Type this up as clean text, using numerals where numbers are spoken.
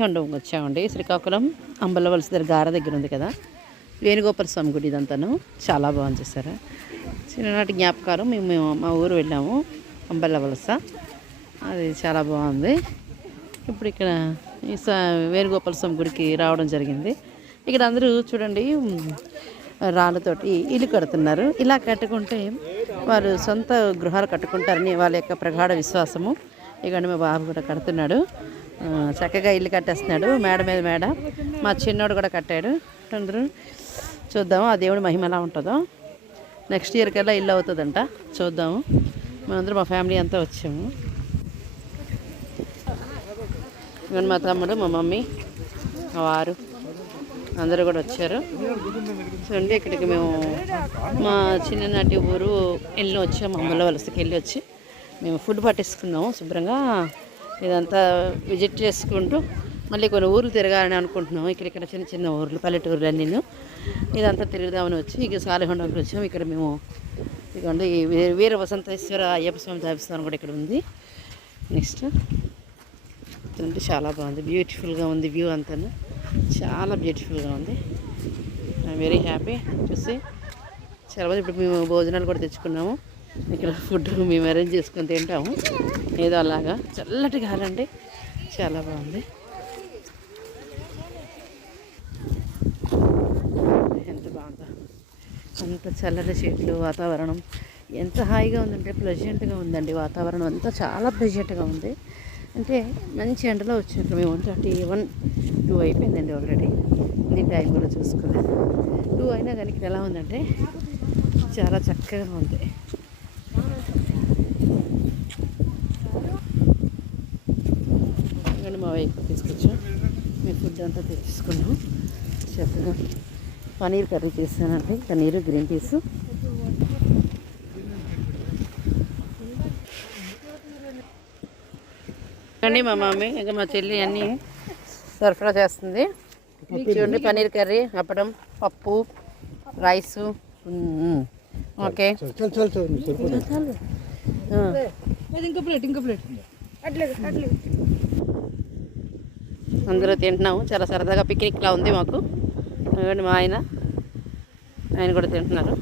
హండం వచ్చామండి. శ్రీకాకుళం అంబలవలస దగ్గర గార దగ్గర ఉంది కదా, వేణుగోపాల స్వామి గుడి. ఇదంతాను చాలా బాగుంది చూసారా. చిన్ననాటి జ్ఞాపకాలు. మేము మా ఊరు వెళ్ళాము అంబలవలస, అది చాలా బాగుంది. ఇప్పుడు ఇక్కడ ఈ వేణుగోపాల స్వామి గుడికి రావడం జరిగింది. ఇక్కడ అందరూ చూడండి రాళ్ళతోటి ఇల్లు కడుతున్నారు. ఇలా కట్టుకుంటే వారు సొంత గృహాలు కట్టుకుంటారని వాళ్ళ యొక్క ప్రగాఢ విశ్వాసము. ఇక మా బాబు కూడా కడుతున్నాడు, చక్కగా ఇల్లు కట్టేస్తున్నాడు. మేడ మీద మేడ. మా చిన్నోడు కూడా కట్టాడు. అందరూ చూద్దాము ఆ దేవుడి మహిమ ఎలా ఉంటుందో. నెక్స్ట్ ఇయర్ కల్లా ఇల్లు అవుతుందంట, చూద్దాము. మేమందరూ మా ఫ్యామిలీ అంతా వచ్చాము. ఇవన్నీ మా తమ్ముడు, మా మమ్మీ, మా వారు అందరూ కూడా వచ్చారు. చూడండి ఇక్కడికి మేము మా చిన్ననాటి ఊరు వెళ్ళి వచ్చాము. అంబలవలసకి వెళ్ళి వచ్చి మేము ఫుడ్ పట్టించుకున్నాము శుభ్రంగా. ఇదంతా విజిట్ చేసుకుంటూ మళ్ళీ కొన్ని ఊర్లు తిరగాలని అనుకుంటున్నాము. ఇక్కడ చిన్న చిన్న ఊర్లు, పల్లెటూర్లు అన్నీ ఇదంతా తిరుగుదామని వచ్చి ఇక సాలిహొండకి వచ్చాము. ఇక్కడ మేము ఇదిగోండి వీర వసంతేశ్వర అయ్యప్ప స్వామి దేవస్థానం కూడా ఇక్కడ ఉంది. నెక్స్ట్ చూడండి చాలా బాగుంది, బ్యూటిఫుల్గా ఉంది. వ్యూ అంతా చాలా బ్యూటిఫుల్గా ఉంది. ఐఎమ్ వెరీ హ్యాపీ చూసి. చాలా బాగుంది. ఇప్పుడు మేము భోజనాలు కూడా తెచ్చుకున్నాము. ఇక్కడ ఫుడ్ మేము అరేంజ్ చేసుకొని తింటాము ఏదో అలాగా. చల్లటి గాలండి, చాలా బాగుంది. ఎంత బాగుందో, అంత చల్లటి చెట్లు, వాతావరణం ఎంత హాయిగా ఉందంటే ప్లెజెంట్గా ఉందండి. వాతావరణం అంతా చాలా ప్లెజెంట్గా ఉంది. అంటే మంచి ఎండలో వచ్చాక మేము 2 అయిపోయిందండి ఆల్రెడీ. ఇది టైం కూడా చూసుకోలేదు. 2 అయినా కానీ ఇక్కడ ఎలా ఉందంటే చాలా చక్కగా ఉంది. ఎందుకంటే మా వైపు తీసుకొచ్చాం. మేము ఫుడ్ అంతా తీసుకున్నాం. చక్కగా పనీర్ కర్రీ చేస్తానండి. Paneer, green peas. అండి మా మమ్మీ ఇంకా మా చెల్లి అన్నీ సరఫరా చేస్తుంది. చూడండి పనీర్ కర్రీ, అప్పడం, పప్పు, రైసు. ఓకే అందరూ తింటున్నాము. చాలా సరదాగా పిక్నిక్లా ఉంది మాకు. మా ఆయన కూడా తింటున్నారు.